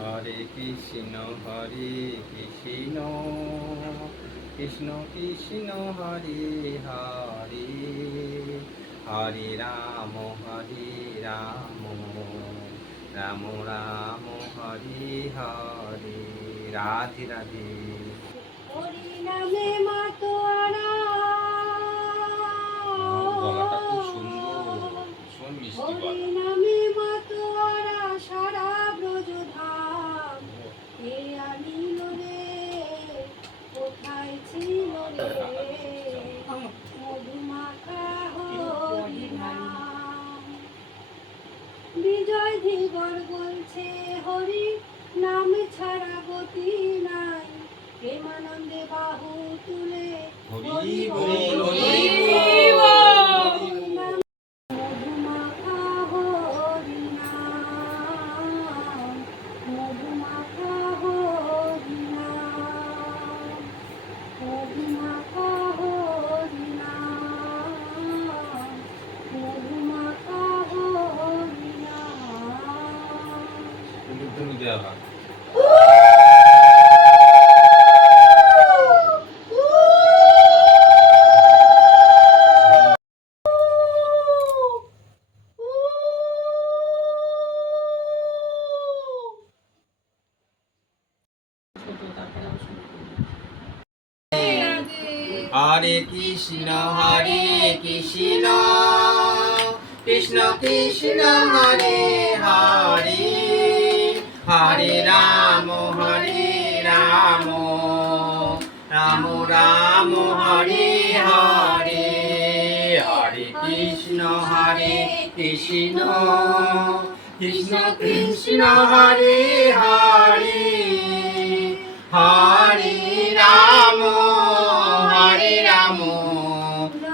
হরে কৃষ্ণ কৃষ্ণ কৃষ্ণ হরে হরে, হরে রাম রাম রাম হরে হরে। রাধে রাধে। হরি নামে মাতোয়ারা, গলাটা খুব সুন্দর, ভীষণ মিষ্টি হরি গলা। নামে মাতোয়ারা সারা ব্রজধাম, কে আনিল রে, কোথায় ছিল রে, মধুমাখা হরি নাম। বিজয় ধীবর বলছে হরি নাম ছাড়া গতি নাই, প্রেমানন্দে বাহু তুলে হরি বল হরি বল। মধুমাখা হরি নাম, মধুমাখা হরি নাম, মধুমাখা হরি নাম, মধুমাখা হরি নাম। তুমি দেওয়া হরে কৃষ্ণ কৃষ্ণ কৃষ্ণ হরে হরে, হরে রাম রাম রাম হরে হরে, হরে কৃষ্ণ কৃষ্ণ কৃষ্ণ কৃষ্ণ হরে হরে, হরে রাম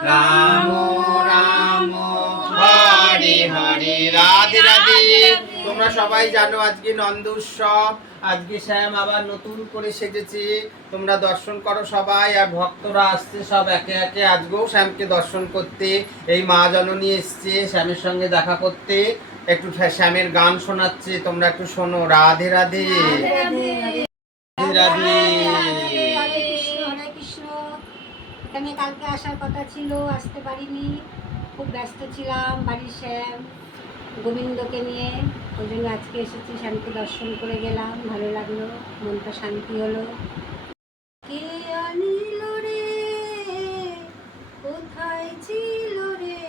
রাম রাম হরে হরে। রাধে রাধে। তোমরা সবাই জানো আজকে নন্দ উৎসব, আজকে শ্যাম আবার নতুন করে সেজেছে। তোমরা দর্শন করো সবাই, আর ভক্তরা আসছে সব একে একে আজকেও শ্যামকে দর্শন করতে। এই মা জননী এসছে শ্যামের সঙ্গে দেখা করতে, একটু শ্যামের গান শোনাচ্ছে, তোমরা একটু শোনো। রাধে রাধে রাধে। হরে কৃষ্ণ। এখানে কালকে আসার কথা ছিল, আসতে পারিনি, খুব ব্যস্ত ছিলাম বাড়ির শ্যাম গোবিন্দকে নিয়ে। ওই জন্য আজকে এসেছি, শ্যামকে দর্শন করে গেলাম, ভালো লাগলো, মনটা শান্তি হলো। কে আনিল রে, কোথায় ছিল রে,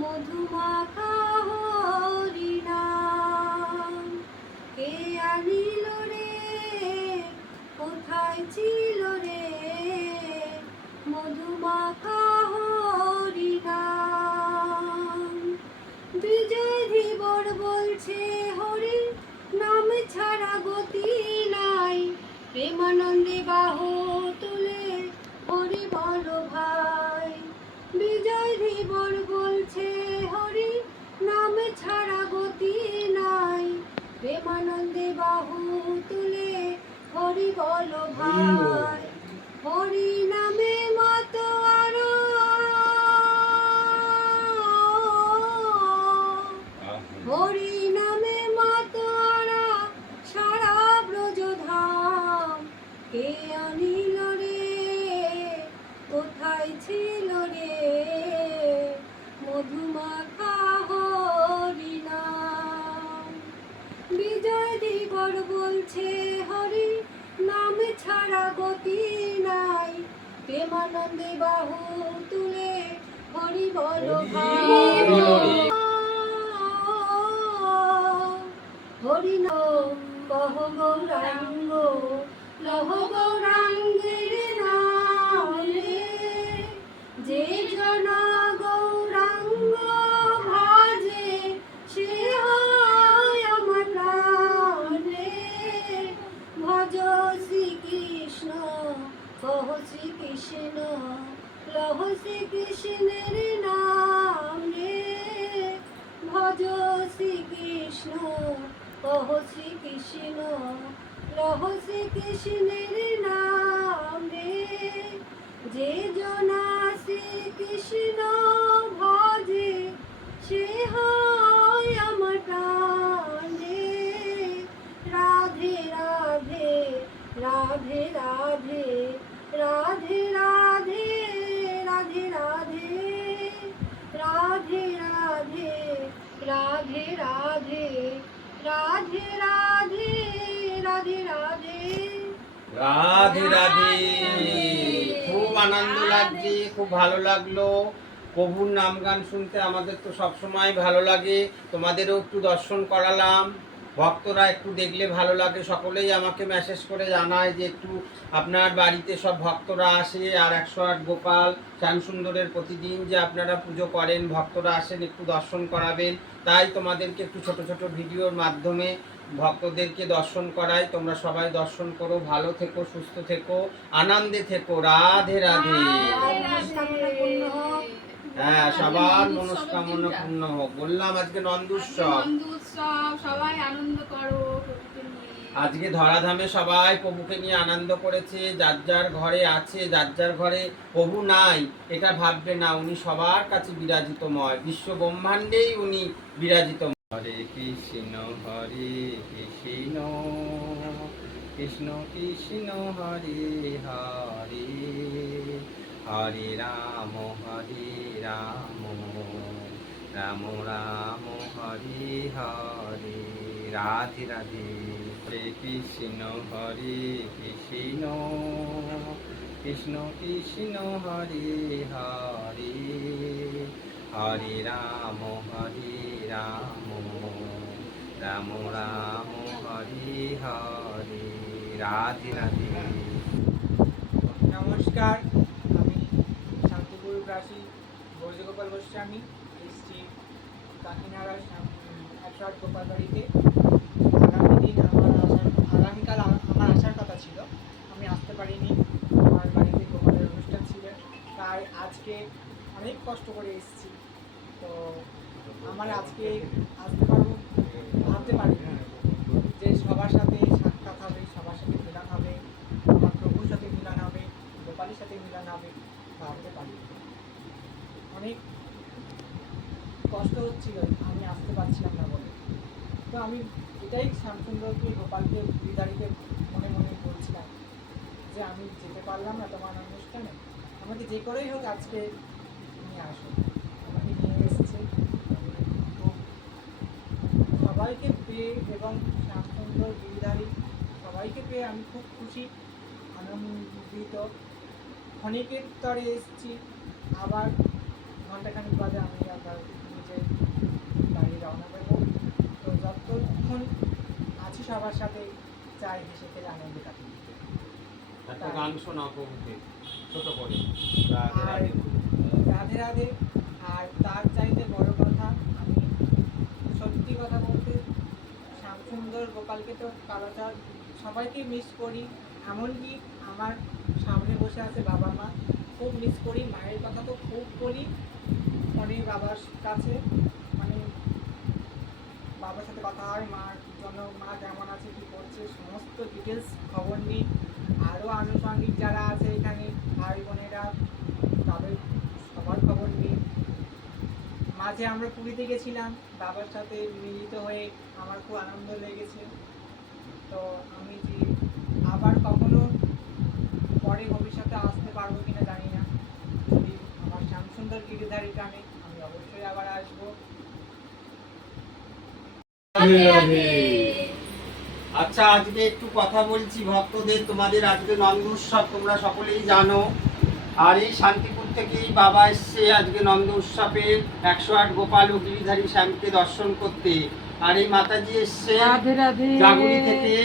মধুমাখা হরি নাম। কে আনিল রে, কোথায় ছিল রে, মধুমাখা হরি নাম। বিজয় ধীবর বলছে হরি নাম ছাড়া গতি নাই, প্রেমানন্দে বাহু তুলে হরি বল ভাই। বিজয় ধীবর বলছে হরি নাম ছাড়া গতি নাই, প্রেমানন্দে বাহু তুলে হরি বল ভাই। হরি নামে মাতোয়ারা, হরি নামে মাতোয়ারা সারা ব্রজধাম, কে আনিল রে, কোথায় ছিল রে, মধুমাখা হরি নাম। বিজয় ধীবর বলছে হরি নাম ছাড়া গতি নাই, প্রেমানন্দে বাহু তুলে হরি বল ভাই। হরি নাম কহ গৌরাঙ্গ, লহ গৌরাঙ্গের নাম রে, যে জন গৌরাঙ্গ ভাজে সে হয় আমার প্রাণ রে। ভজ শ্রীকৃষ্ণ কহ শ্রীকৃষ্ণ, লহ শ্রীকৃষ্ণের নাম রে। ভজ শ্রীকৃষ্ণ কহ শ্রীকৃষ্ণ, লহ শ্রীকৃষ্ণের নাম রে। যে জনা শ্রীকৃষ্ণ ভজে সে হয় আমার প্রাণ রে। রাধে রাধে রাধে রাধে রাধে রাধে রাধে রাধে রাধে রাধে রাধে রাধে রাধে রাধে রাধে রাধে। খুব আনন্দ লাগছে, খুব ভালো লাগলো। প্রভুর নাম গান শুনতে আমাদের তো সবসময় ভালো লাগে, তোমাদেরও একটু দর্শন করালাম। ভক্তরা একটু দেখলে ভালো লাগে, সকলেই আমাকে মেসেজ করে জানায় যে একটু আপনার বাড়িতে সব ভক্তরা আসে আর 108 গোপাল শ্যামসুন্দরের প্রতিদিন যে আপনারা পুজো করেন, ভক্তরা আসেন একটু দর্শন করাবেন। তাই তোমাদেরকে একটু ছোট ছোট ভিডিওর মাধ্যমে ভক্তদেরকে দর্শন করাই। তোমরা সবাই দর্শন করো, ভালো থেকো, সুস্থ থেকো, আনন্দে থেকো। রাধে রাধে। মনস্কামনা পূর্ণ হোক। হ্যাঁ, সবার মনস্কামনা পূর্ণ হোক। বললাম আজকে নন্দুৎসব, সবাই আনন্দ করো প্রভুকে নিয়ে। আজকে ধরাধামে সবাই প্রভুকে নিয়ে আনন্দ করেছে। যার যার ঘরে আছে, যার যার ঘরে প্রভু নাই এটা ভাববে না, উনি সবার কাছে বিরাজিতময়, বিশ্ব ব্রহ্মাণ্ডেই উনি বিরাজিত। হরে কৃষ্ণ হরে কৃষ্ণ কৃষ্ণ কৃষ্ণ হরে হরে হরে রাম রাম রাম হরে হরে। রাধে রাধে। হরে কৃষ্ণ কৃষ্ণ কৃষ্ণ হরে হরে হরে রাম রাম রাম হরে হরে। রাধে রাধে। নমস্কার, আমি শান্তিপুর গ্রাসী ব্রজগোপাল গোস্বামী, এসছি কাকিনাড়া 108 গোপাল বাড়িতে। আগামীকাল আমার আসার কথা ছিল, আমি আসতে পারিনি, আমার বাড়িতে গোপালের অনুষ্ঠান ছিল, তাই আজকে অনেক কষ্ট করে এসেছি। তো আমার আজকে আসতে পারবো ভাবতে পারি যে সবার সাথে সাক্ষাৎ হবে, সবার সাথে মিলন হবে, আমার প্রভুর সাথে মিলন হবে, গোপালের সাথে মিলন হবে, ভাবতে পারি। অনেক কষ্ট হচ্ছিল, আমি আসতে পারছিলাম না বলে। তো আমি এটাই শ্যামসুন্দরকে, গোপালকে, বিদারিকে মনে মনে বলছিলাম যে আমি যেতে পারলাম না তোমার অনুষ্ঠানে, আমাকে যে করেই হোক আজকে নিয়ে আসো। আমাকে নিয়ে এসেছে। তো সবাইকে পেয়ে এবং শ্যামসুন্দর, গিরিধারী সবাইকে পেয়ে আমি খুব খুশি, আনন্দিত। ক্ষণিকের তরে এসেছি, আবার ঘন্টাখানিক বাদে আমি আবার নিজের বাড়ি রওনা দেবো। তো যতক্ষণ আছি সবার সাথে চাই হেসে খেলে আনন্দ কাটিয়ে দিতে। একটা গান শোনাও প্রভুকে ছোট করে। আর রাধে রাধে। আর তার চাইতে বড় কথা, আমি সত্যি কথা বলতে শ্যামসুন্দর, গোপালকে তো কালাচার সবাইকে মিস করি। এমনকি আমার সামনে বসে আছে বাবা মা, খুব মিস করি। মায়ের কথা তো খুব বলি অনেক বাবার কাছে, মানে বাবার সাথে কথা হয়, মার জন্য মা কেমন আছে, কী করছে, সমস্ত ডিটেলস খবর নিই। আরও আনুষঙ্গিক যারা আছে এখানে ভাই বোনেরা, তাদের সবার খবর নিই। মাঝে আমরা পুরীতে গেছিলাম বাবার সাথে মিলিত হয়ে, আমার খুব আনন্দ লেগেছে। তো আমি যে আবার কখনো পরে ভবিষ্যতে আসতে পারবো কিনা জানি না, যদি আমার শ্যামসুন্দর গিরিধারী টানে আমি অবশ্যই আবার আসবো। আচ্ছা, আজকে একটু কথা বলছি ভক্তদের। তোমাদের আজকে নন্দ উৎসব, তোমরা সকলেই জানো। আর এই শান্তিপুর থেকেই বাবা এসছে আজকে নন্দ উৎসবে 108 গোপাল ও গিরিধারী শ্যামকে দর্শন করতে। আর এই মাতাজি এসছে জাগুড়ি থেকে।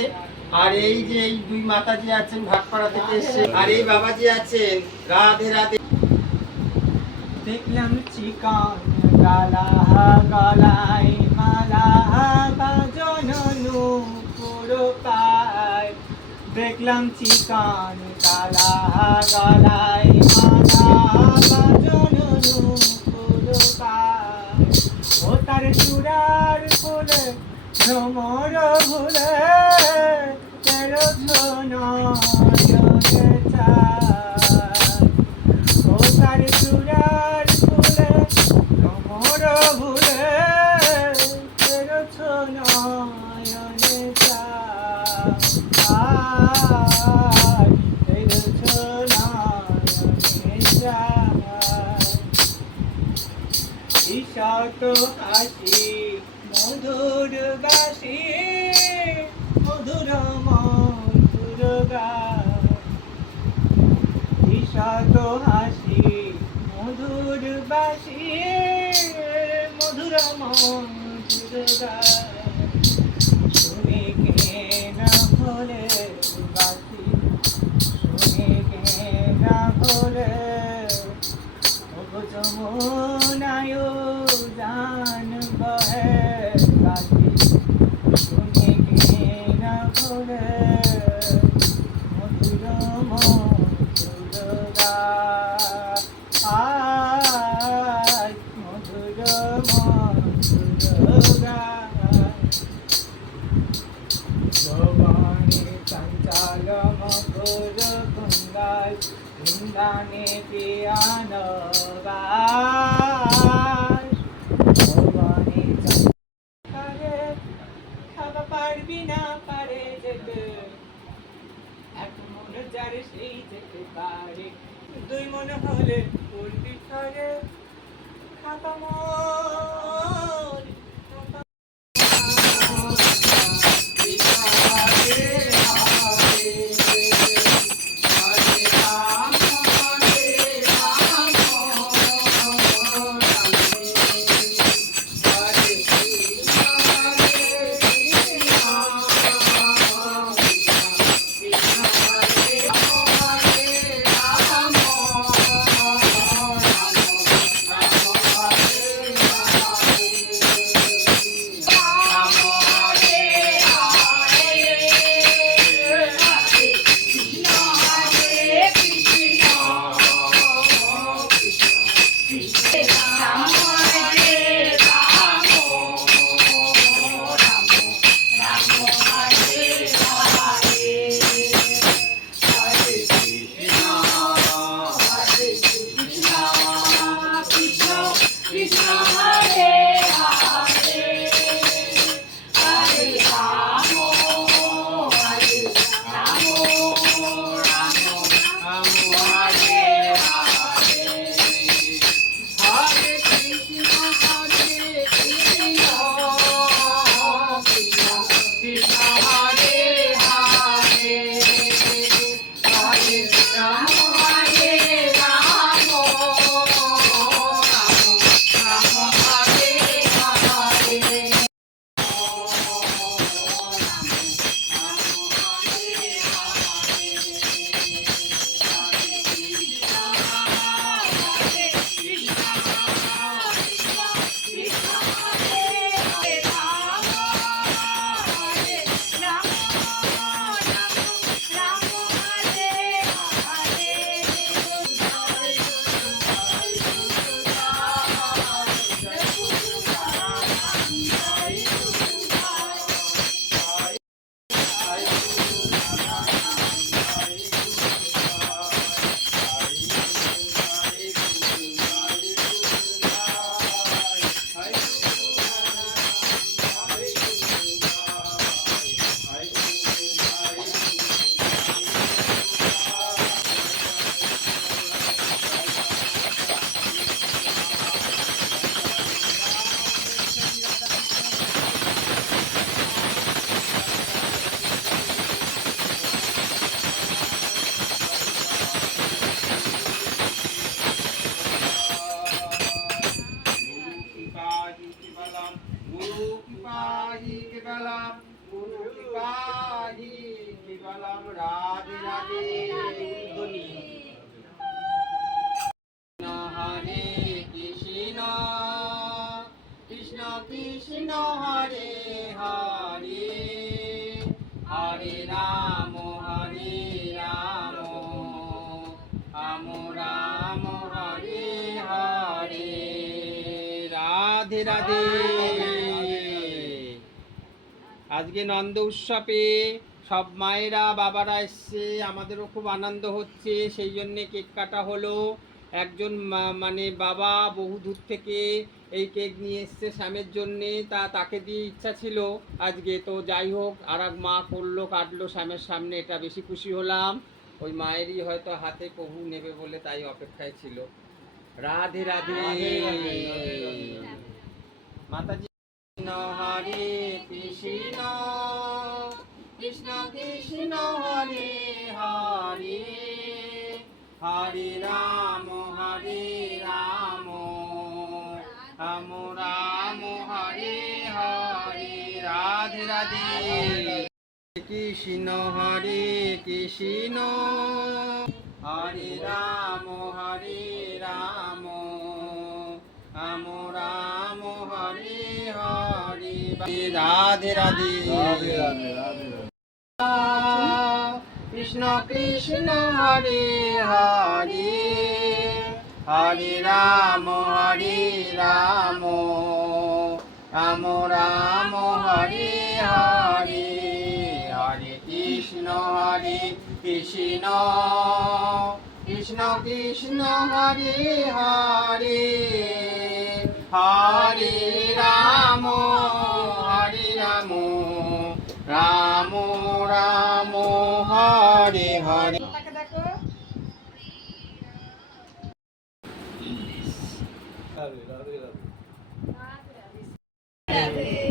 আর এই যে এই দুই মাতাজি আছেন ভাটপাড়া থেকে এসছে। আর এই বাবাজি আছেন। রাধে রাধে। দেখলাম চিকন গালা গলায় মালা বাজনু পুরকায়, দেখলাম চিকন গালা গলায় মালা বাজনু পুরকায়। ও তার চূড়ার ফুলে ভ্রমর ভুলে তেরো নয়নে চায়। ও তার চূড়ার ফুলে ভ্রমর ভুলে তেরো নয়নে চায়। হাসি মধুর বাসি মধুর মধুর গান বিষাদ হাসি মধুর বাসি মধুর মধুর গান শুনে কে না ভোলে বাসি শুনে কে না ভোলে যমুনায় জান বহে বাসি শুনে কে না ভোলে মধুর মধুর গান মধুর মধুর গান ভবানী চঞ্চল মধুর কুঙ্গাল বৃন্দানে পিয়ান গায় ভবানী চঞ্চলে খাওয়া পারবি না পারে যেতে এক মন যার সেই যেতে পারে দুই মন হলে করবি করে খাপা মন রাধে রাধে ধ্বনি হরে কৃষ্ণ কৃষ্ণ কৃষ্ণ হরে হরে হরে রাম রাম রাম হরে হরে রাধে রাধে। আজকে নন্দ উৎসবে সব মায়েরা বাবারা এসছে, আমাদেরও খুব আনন্দ হচ্ছে, সেই জন্যে কেক কাটা হলো। একজন মানে বাবা বহু দূর থেকে এই কেক নিয়ে এসছে শ্যামের জন্যে, তাকে দিয়ে ইচ্ছা ছিল আজকে, তো যাই হোক আর এক মা করলো, কাটলো শ্যামের সামনে, এটা বেশি খুশি হলাম। ওই মায়েরই হয়তো হাতে প্রভু নেবে বলে তাই অপেক্ষায় ছিল। রাধে রাধে। মাতাজি কৃষ্ণ হরে কৃষ্ণ কৃষ্ণ কৃষ্ণ হরে হরে হরে রাম রাম রাম হরে হরে রাধে রাধে কৃষ্ণ হরে রাম রাম রাম হরে হরে রাধে রাধে কৃষ্ণ কৃষ্ণ হরে হরে হরে রাম রাম রাম হরে হরে হরে কৃষ্ণ কৃষ্ণ কৃষ্ণ হরে হরে হরে রাম রাম রাম হরে হরে তাকে দেখো।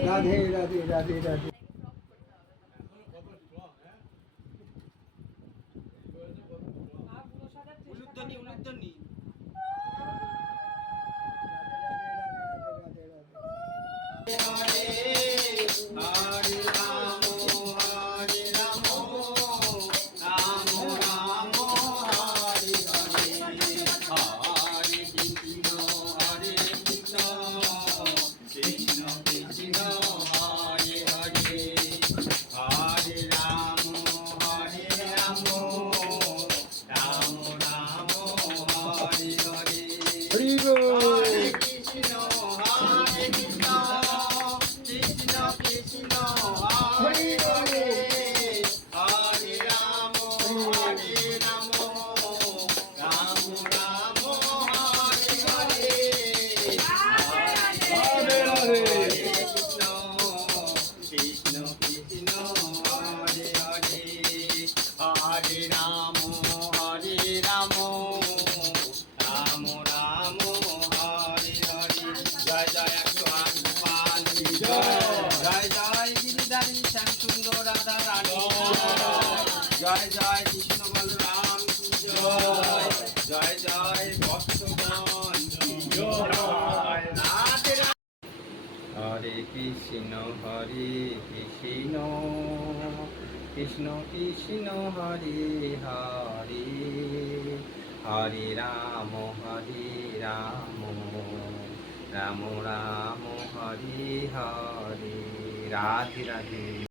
রাধে রাধে রাধে রাধে। উলুধ্বনি হরে হরে রাম রাম রাম হরে হরে হরে কৃষ্ণ কৃষ্ণ কৃষ্ণ হরে হরে হরে রাম রাম রাম হরে হরে হরি বল। হরে কৃষ্ণ কৃষ্ণ কৃষ্ণ হরে হরে হরে রাম রাম রাম হরে হরে হরে কৃষ্ণ কৃষ্ণ কৃষ্ণ হরে হরে হরে রাম রাম রাম হরে হরে জয় জয় 108 গোপাল কি জয় জয় জয় গিরিধারী শ্যাম সুন্দর রাধা রানী জয় জয় কৃষ্ণ বলরাম কি জয় জয় জয় ভক্তগণ কি জয় রাধে হরে কৃষ্ণ কৃষ্ণ কৃষ্ণ হরে হরে হরে রাম রাম রাম হরে হরে রাধে রাধে।